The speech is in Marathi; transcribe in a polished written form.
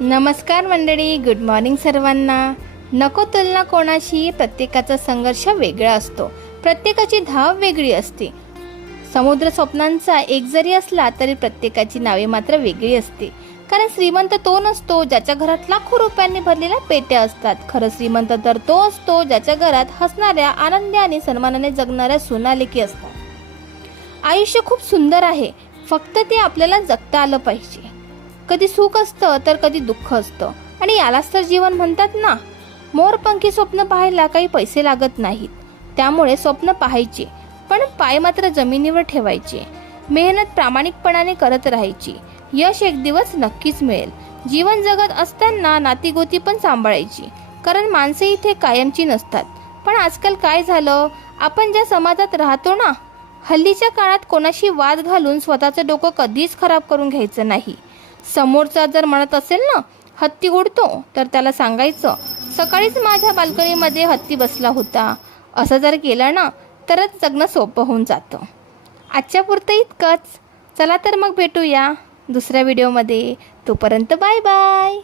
नमस्कार मंडळी, गुड मॉर्निंग सर्वांना। नको तुलना कोणाशी, प्रत्येकाचा संघर्ष वेगळा असतो, प्रत्येकाची धाव वेगळी असते। समुद्र स्वप्नांचा एक जरी असला तरी प्रत्येकाची नावे मात्र वेगळी असते। कारण श्रीमंत तो नसतो ज्याच्या घरात लाखो रुपयांनी भरलेल्या पेट्या असतात, खरं श्रीमंत तर तो असतो ज्याच्या घरात हसणाऱ्या, आनंदी आणि सन्मानाने जगणाऱ्या सुनालेकी असतात। आयुष्य खूप सुंदर आहे, फक्त ते आपल्याला जगता आलं पाहिजे। कधी सुख असतं तर कधी दुःख असतं, आणि यालाच तर जीवन म्हणतात ना। मोरपंखी स्वप्न पाहायला काही पैसे लागत नाहीत, त्यामुळे स्वप्न पाहायचे, पण पाय मात्र जमिनीवर ठेवायचे। मेहनत प्रामाणिकपणाने करत राहायची, यश एक दिवस नक्कीच मिळेल। जीवन जगत असताना नातीगोती पण सांभाळायची, कारण माणसे इथे कायमची नसतात। पण आजकाल काय झालं, आपण ज्या समाजात राहतो ना, हल्लीच्या काळात कोणाशी वाद घालून स्वतःचं डोकं कधीच खराब करून घ्यायचं नाही। समोरचा जर म्हणत असेल ना हत्ती उडतो, तर त्याला सांगायचं सकाळीच माझ्या बाल्कनीमध्ये हत्ती बसला होता। असं जर केलं ना तरच जगणं सोपं होऊन जातं। आजच्या पुरतं इतकंच, चला तर मग भेटूया दुसऱ्या व्हिडिओमध्ये। तोपर्यंत बाय बाय।